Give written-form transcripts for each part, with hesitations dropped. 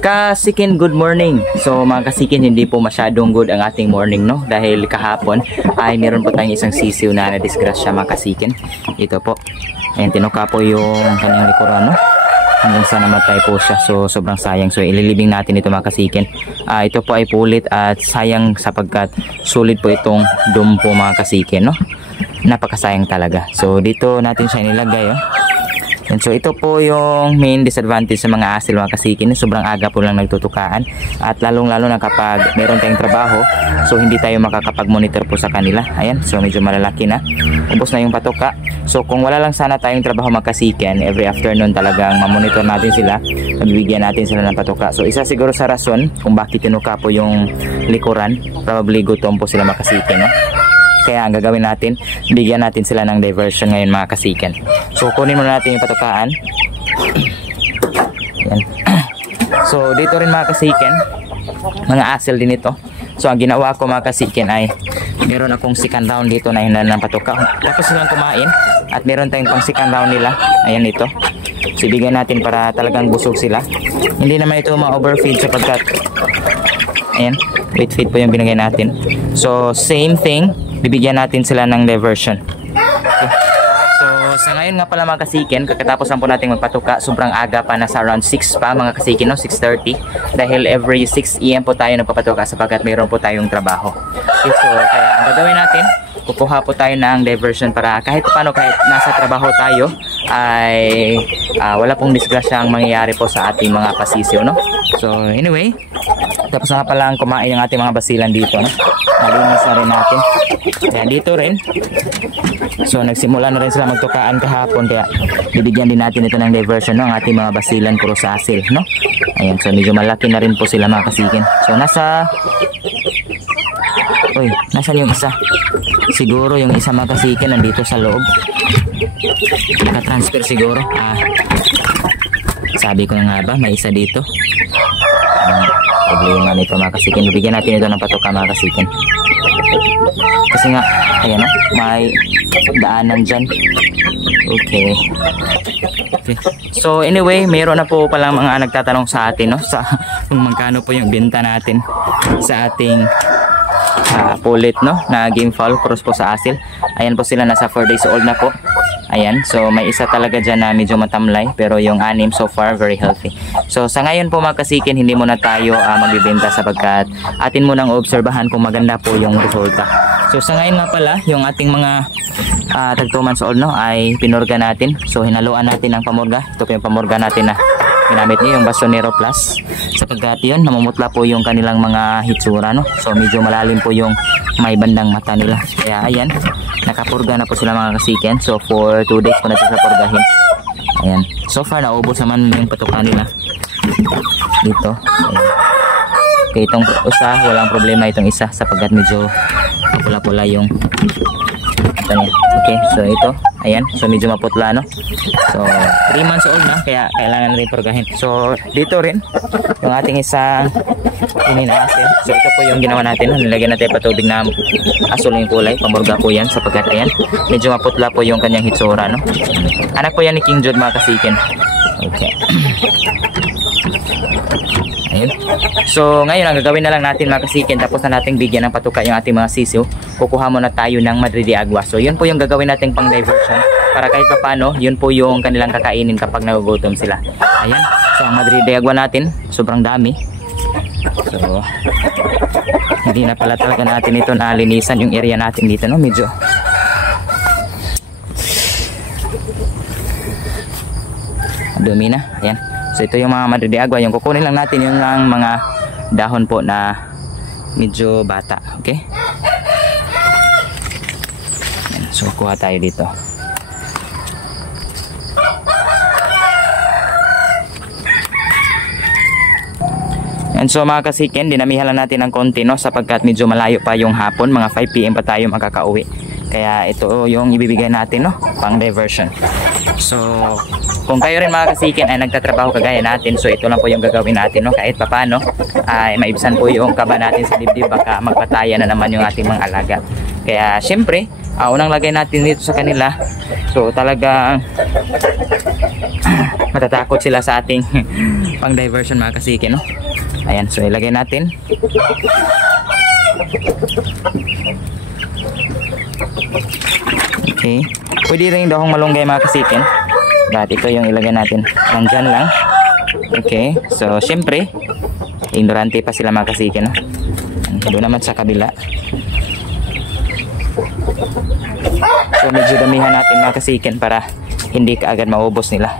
Kasikin, good morning. So mga kasikin, hindi po masyadong good ang ating morning, no? Dahil kahapon ay meron po tayong isang sisiw na nadisgrasya, mga kasikin. Ito po. Ayan, tinuka po yung kanyang likuran, no? Hanggang sa namatay po siya. So sobrang sayang. So ililibing natin ito, mga kasikin. Ito po ay pulit at sayang sapagkat sulit po itong dumpo, mga kasikin, no? Napakasayang talaga. So dito natin siya nilagay, oh. And so ito po yung main disadvantage sa mga asil, mga kasikin. Sobrang aga po lang nagtutukaan. At lalong lalo na kapag meron tayong trabaho, so hindi tayo makakapag-monitor po sa kanila. Ayan, so medyo malalaki na. Ubos na yung patuka. So kung wala lang sana tayong trabaho, mga kasikin, every afternoon talagang mamonitor natin sila. Magbibigyan natin sila ng patuka. So isa siguro sa rason kung bakit tinuka po yung likuran, probably gutom po sila, mga kasikin, no? Kaya ang gagawin natin, bigyan natin sila ng diversion ngayon, mga kasikin. So kunin muna natin yung patukaan. Yan. So dito rin, mga kasikin, mga asil din ito. So ang ginawa ko, mga kasikin, ay meron akong second round dito na hinan ng patuka. Tapos silang kumain at meron tayong pang second round nila. Ayan ito. So bigyan natin para talagang busog sila. Hindi naman ito ma-overfeed sapagkat ayan, weight feed po yung binigay natin. So same thing, bibigyan natin sila ng diversion. Okay. So sa ngayon nga pala, mga kasikin, kakatapos lang po natin magpatuka. Sobrang aga pa, nasa around 6 pa, mga kasikin, no? 6:30. Dahil every 6 AM po tayo nagpapatuka sapagkat mayroon po tayong trabaho. Okay, so kaya ang gagawin natin, kukuha po tayo ng diversion para kahit paano, kahit nasa trabaho tayo, ay wala pong disgrasya ang mangyayari po sa ating mga pasisyo, no? So anyway, tapos na pala ang kumain ng ating mga basilan dito, no? Malinis na rin natin. Ayan, dito rin. So nagsimula na rin sila magtukaan kahapon, kaya bibigyan din natin ito ng diversion, no? Ang ating mga basilan puro sa asil, no? Ayan, so medyo malaki na rin po sila, mga kasikin. So nasaan yung isa? Siguro yung isa, mga kasikin, nandito sa loob. Naka-transfer siguro. Sabi ko na nga ba, may isa dito. Problema nito, mga kasikin. Bibigyan natin ito ng patuka, mga kasikin. Kasi nga, ayan, may daanan dyan. Okay. So anyway, mayroon na po palang mga nagtatanong sa atin, no? Sa kung magkano po yung benta natin sa ating pulit, no? Na game fowl cross po sa asil. Ayan po sila, nasa 4 days old na po. Ayan, so may isa talaga dyan na medyo matamlay, pero yung anim so far very healthy. So sa ngayon po, mga kasikin, hindi muna tayo magbibenta sapagkat atin munang obserbahan kung maganda po yung resulta. So sa ngayon nga pala, yung ating mga tag 2 months old, no, ay pinurga natin. So hinaluan natin ang pamurga. Ito po yung pamurga natin na ginamit niyo, yung Basonero Plus, sapagkat yun, namumutla po yung kanilang mga hitsura, no? So medyo malalim po yung may bandang mata nila. Kaya ayan, nakapurga na po sila, mga kasikin. So for 2 days po na sila purgahin. Ayan, so far naubos naman yung patuka nila dito. Ayan. Okay, itong isa, walang problema itong isa sapagkat medyo pula-pula yung ito niya. Okay, so ito, ayan, so medyo maputla, no? So 3 months old na, kaya kailangan rin purgahin. So dito rin yung ating isang ininasin. So ito po yung ginawa natin, nilagyan natin patubig na asul yung kulay, pamurga po yan sapagkat ayan, medyo maputla po yung kanyang hitsura, no? Anak po yan ni King Jude, mga kasikin. Okay. Ayun. So ngayon ang gagawin na lang natin, mga kasikin, tapos na nating bigyan ng patuka yung ating mga sisiw, kukuha muna tayo ng Madre de Agua. So yun po yung gagawin nating pang diversion para kahit paano, yun po yung kanilang kakainin kapag nagugutom sila. Ayan. So ang Madre de Agua natin, sobrang dami. So hindi na pala talaga natin ito nalinisan yung area natin dito, no? Medyo dumi na. Ayan. So ito yung mga Madre de Agua, yung kukunin lang natin yung mga dahon po na medyo bata. Okay? Ayan. So kuha tayo dito. And so mga kasikin, dinamihan lang natin ng konti, no? Sapagkat medyo malayo pa yung hapon, mga 5 PM pa tayo makakauwi. Kaya ito yung ibibigay natin, no? Pang diversion. So kung kayo rin, mga kasikin, ay nagtatrabaho kagaya natin, so ito lang po yung gagawin natin, no? Kahit papano ay maibisan po yung kaba natin sa dibdib, baka magpataya na naman yung ating mga alaga. Kaya syempre, unang lagay natin dito sa kanila So talagang matatakot sila sa ating pang diversion mga kasiki, no? Ayan, so ilagay natin. Okay, pwede rin dahong malunggay mga kasikin, but ito yung ilagay natin, nandyan lang. Okay, so syempre ignorante pa sila mga kasikin, no? Doon naman sa kabila. So medyo damihan natin mga kasikin para hindi kaagad maubos nila.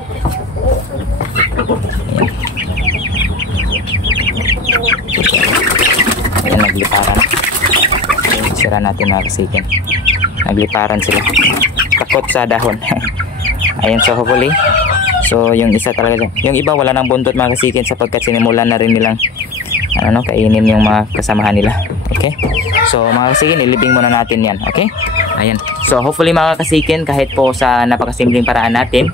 Ayan, nagliparan. Sira natin mga kasikin. Nagliparan sila. Takot sa dahon. Ayan, so hopefully. So yung isa talaga, yung iba wala nang buntot mga kasikin sapagkat sinimulan na rin nilang kainin yung mga kasamahan nila. Okay, so mga kasikin, ilibing muna natin yan. Okay, ayan, so hopefully mga kasikin, kahit po sa napakasimpleng paraan natin,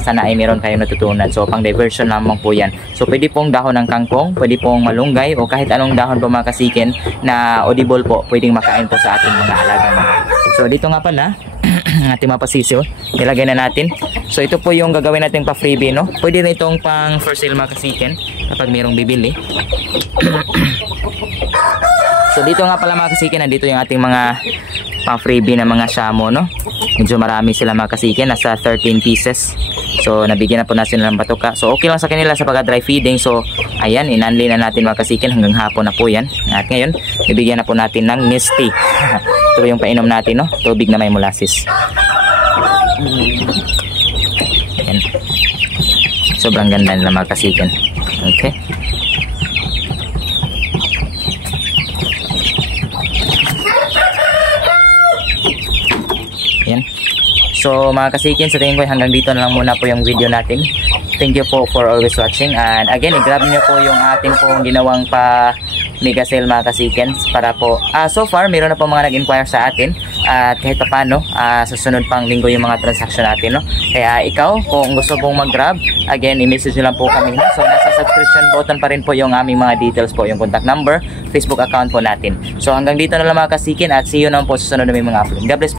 sana ay meron kayong natutunan. So pang diversion lamang po yan. So pwede pong dahon ng kangkong, pwede pong malunggay, o kahit anong dahon po mga kasikin na audible po, pwedeng makain po sa ating mga alagang mga. So dito nga pala ating mga pasisyo, ilagay na natin. So ito po yung gagawin natin pa freebie, no? Pwede rin itong pang for sale mga kasikin kapag mayroong bibili. So dito nga pala mga kasikin, nandito yung ating mga pang freebie na mga shamo, no? Medyo marami sila mga kasikin, nasa 13 pieces. So nabigyan na po natin ng batuka. So okay lang sa kanila sa pagka dry feeding. So ayan, inanli na natin mga kasikin, hanggang hapon na po yan. At ngayon, bibigyan na po natin ng Misty. Ito yung painom natin, no? Tubig na may molasses. Ayan. Sobrang ganda nila mga kasikin. Okay. Ayan. So mga kasikin, sa tingin ko hanggang dito na lang muna po yung video natin. Thank you po for always watching. And again, i-grab nyo po yung ating pong ginawang pa mega sale mga kasikin para po, so far meron na po mga nag-inquire sa atin at kahit pa paano sa sunod pang linggo yung mga transaction natin, no? Kaya ikaw, kung gusto pong mag-grab, again, i-message nyo lang po kami, no? So nasa subscription button pa rin po yung aming mga details po, yung contact number, Facebook account po natin. So hanggang dito na lang mga kasikin, at see you naman po sa sunod na may mga upload. God bless.